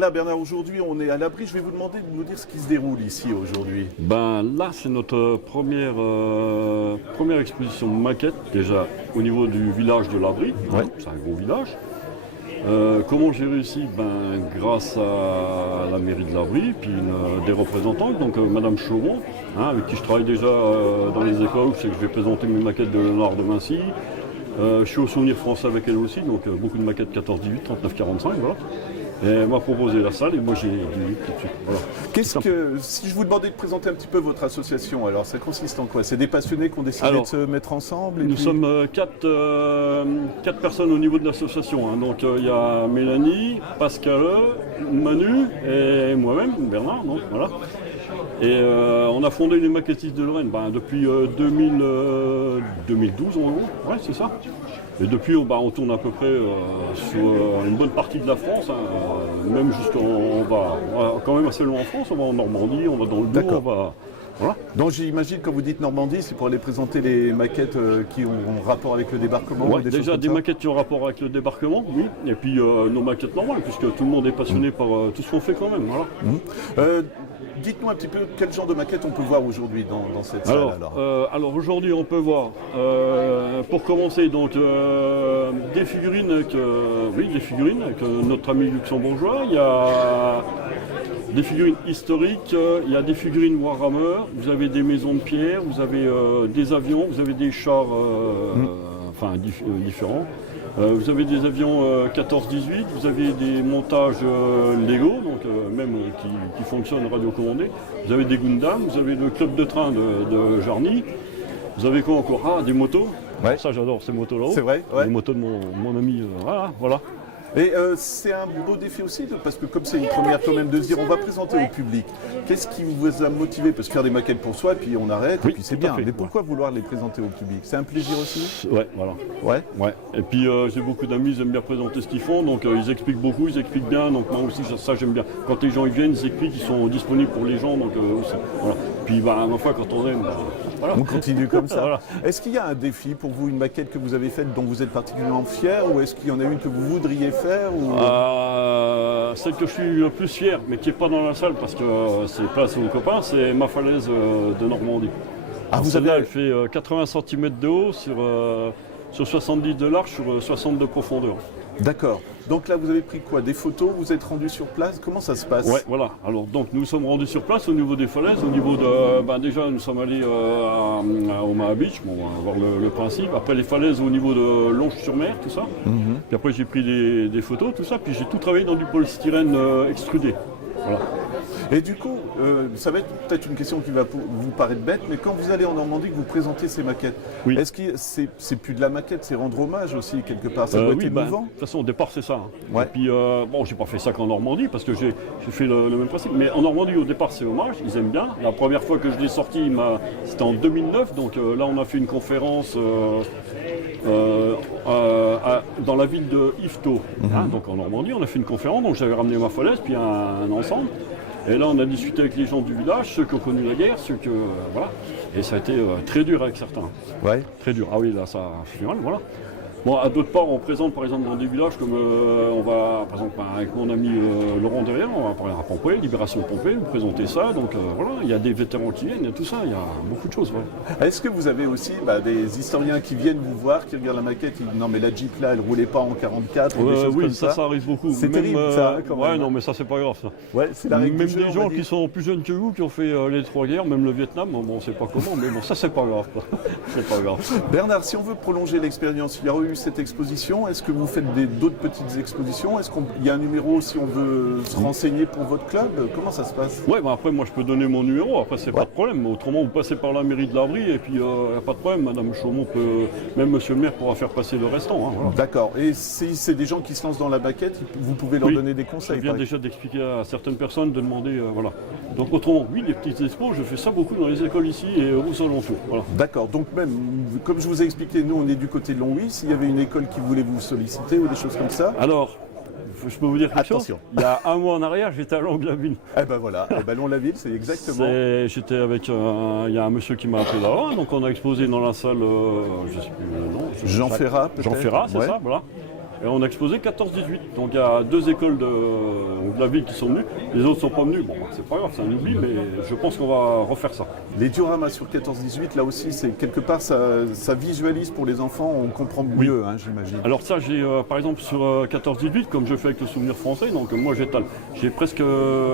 Voilà Bernard, aujourd'hui on est à l'abri. Je vais vous demander de nous dire ce qui se déroule ici aujourd'hui. Ben là, c'est notre première exposition maquette, déjà au niveau du village de l'Abri. Ouais. C'est un gros village. Comment j'ai réussi? Grâce à la mairie de l'Abri, puis des représentants, donc Madame Chaumont, avec qui je travaille déjà dans les écoles, c'est que je vais présenter mes maquettes de Léonard de Vinci. Je suis au Souvenir français avec elle aussi, donc beaucoup de maquettes 14-18, 39-45, voilà. Et elle m'a proposé la salle et moi j'ai dit oui tout de suite. Voilà. Si je vous demandais de présenter un petit peu votre association, alors ça consiste en quoi? C'est des passionnés qui ont décidé de se mettre ensemble Nous sommes quatre personnes au niveau de l'association. Donc il y a Mélanie, Pascal, Manu et moi-même, Bernard. Donc, voilà. Et on a fondé les maquettistes de Lorraine depuis 2012 en gros. Ouais, c'est ça. Et depuis, on tourne à peu près sur une bonne partie de la France, même on va quand même assez loin en France, on va en Normandie, on va dans le Doubs, on va... Voilà. Donc j'imagine quand vous dites Normandie, c'est pour aller présenter les maquettes qui ont rapport avec le débarquement. Ouais, déjà des maquettes qui ont rapport avec le débarquement, oui. Et puis nos maquettes normales, puisque tout le monde est passionné par tout ce qu'on fait quand même. Voilà. Dites-nous un petit peu quel genre de maquettes on peut voir aujourd'hui dans cette salle. Alors aujourd'hui on peut voir, pour commencer, donc des figurines avec notre ami luxembourgeois. Il y a des figurines historiques, il y a des figurines Warhammer, vous avez des maisons de pierre, vous avez des avions, vous avez des chars différents. Vous avez des avions 14-18, vous avez des montages Lego, donc qui fonctionnent radiocommandés. Vous avez des Gundam, vous avez le club de train de Jarny. Vous avez quoi encore? Des motos. Ouais. Ça j'adore ces motos là-haut. C'est vrai, ouais. Les motos de mon ami. Voilà. Et c'est un beau défi aussi, parce que comme c'est une première quand même, de se dire on va présenter au public. Qu'est-ce qui vous a motivé? Parce que faire des maquettes pour soi, puis on arrête, et puis c'est bien. Mais pourquoi vouloir les présenter au public? C'est un plaisir aussi? Ouais, voilà. Ouais. Et puis j'ai beaucoup d'amis, ils aiment bien présenter ce qu'ils font, donc ils expliquent beaucoup, ils expliquent bien, donc moi aussi ça j'aime bien. Quand les gens ils viennent, ils expliquent, ils sont disponibles pour les gens, donc aussi. Voilà. Puis ma foi, quand on aime, voilà. On continue comme ça. Voilà. Est-ce qu'il y a un défi pour vous, une maquette que vous avez faite dont vous êtes particulièrement fier, ou est-ce qu'il y en a une que vous voudriez faire ou... Celle que je suis le plus fier, mais qui n'est pas dans la salle parce que c'est place aux copains, c'est ma falaise de Normandie. Celle-là, elle fait 80 cm de haut sur 70 de large, sur 60 de profondeur. D'accord. Donc là, vous avez pris quoi? Des photos? Vous êtes rendu sur place? Comment ça se passe? Ouais, voilà. Alors, donc, nous sommes rendus sur place au niveau des falaises. Au niveau de. Déjà, nous sommes allés à Omaha Beach, on va voir le principe. Après, les falaises au niveau de Longe-sur-Mer, tout ça. Puis après, j'ai pris des photos, tout ça. Puis j'ai tout travaillé dans du polystyrène extrudé. Voilà. Et du coup, ça va être peut-être une question qui va vous paraître bête, mais quand vous allez en Normandie, que vous présentez ces maquettes, est-ce que c'est plus de la maquette, c'est rendre hommage aussi quelque part? Ça doit être émouvant. De toute façon, au départ, c'est ça. Ouais. Et puis, j'ai pas fait ça qu'en Normandie, parce que j'ai fait le même principe. Mais en Normandie, au départ, c'est hommage, ils aiment bien. La première fois que je l'ai sorti, c'était en 2009, donc là, on a fait une conférence dans la ville de Yvetot, donc en Normandie. On a fait une conférence, donc j'avais ramené ma falaise, puis un ensemble. Et là, on a discuté avec les gens du village, ceux qui ont connu la guerre, voilà. Et ça a été très dur avec certains. Ouais. Très dur. Ah oui, là, ça fait mal, voilà. Bon, à d'autres parts, on présente par exemple dans des villages comme on va, par exemple, avec mon ami Laurent derrière, on va parler à Pompée, Libération de Pompée, vous présenter ça. Donc voilà, il y a des vétérans qui viennent, il y a tout ça, il y a beaucoup de choses. Ouais. Est-ce que vous avez aussi des historiens qui viennent vous voir, qui regardent la maquette, ils disent non mais la Jeep là, elle roulait pas en 44 ou des choses oui, comme ça? ça arrive beaucoup. C'est terrible ça, quand même. Ouais, non, mais ça c'est pas grave ça. Ouais, c'est la règle même du jeu, des gens qui sont plus jeunes que vous, qui ont fait les 3 guerres, même le Vietnam, bon, on sait pas comment, mais bon, ça c'est pas grave. C'est pas grave. Bernard, si on veut prolonger l'expérience, il y aura eu cette exposition. Est-ce que vous faites d'autres petites expositions? Est-ce qu'il y a un numéro si on veut se renseigner pour votre club? Comment ça se passe? Ouais, après moi je peux donner mon numéro, après c'est pas de problème. Autrement vous passez par la mairie de l'Abri et puis il n'y a pas de problème. Madame Chaumont peut, même monsieur le maire pourra faire passer le restant. Voilà. D'accord. Et si c'est des gens qui se lancent dans la maquette, vous pouvez leur donner des conseils? Je viens déjà d'expliquer à certaines personnes, de demander, voilà. Donc autrement, oui, les petites expos, je fais ça beaucoup dans les écoles ici et aux alentours. Voilà. D'accord. Donc même, comme je vous ai expliqué, nous on est du côté de Longwy. S'il y avait une école qui voulait vous solliciter ou des choses comme ça? Alors, je peux vous dire quelque chose? Il y a un mois en arrière, j'étais à Longlaville. Eh ben voilà, Longlaville, c'est exactement. J'étais avec, il y a un monsieur qui m'a appelé là-bas, donc on a exposé dans la salle, je ne sais plus le nom. Jean Ferrat, peut-être. Jean Ferrat, c'est ça, voilà. Et on a exposé 14-18. Donc il y a 2 écoles de la ville qui sont venus. Les autres ne sont pas venus. Bon, c'est pas grave, c'est un oubli, mais je pense qu'on va refaire ça. Les dioramas sur 14-18, là aussi, c'est quelque part, ça visualise pour les enfants, on comprend mieux, hein, j'imagine. Alors ça, j'ai par exemple sur 14-18, comme je fais avec le souvenir français, donc moi j'étale. J'ai presque,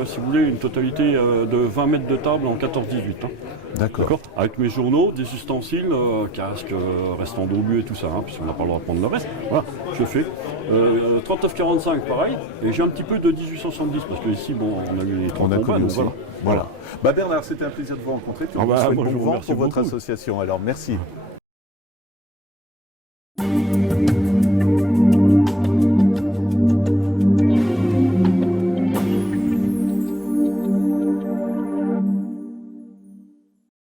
si vous voulez, une totalité de 20 mètres de table en 14-18. Hein. D'accord. Avec mes journaux, des ustensiles, casques, restants d'obus et tout ça, hein, puisqu'on n'a pas le droit de prendre le reste. Voilà, je fais. 39-45, pareil, et j'ai un petit peu de 1870, parce que ici, bon, on a eu les 30 combats, donc voilà. Bah Bernard, c'était un plaisir de vous rencontrer. Puis on vous souhaite bon vent pour votre association. Alors, merci.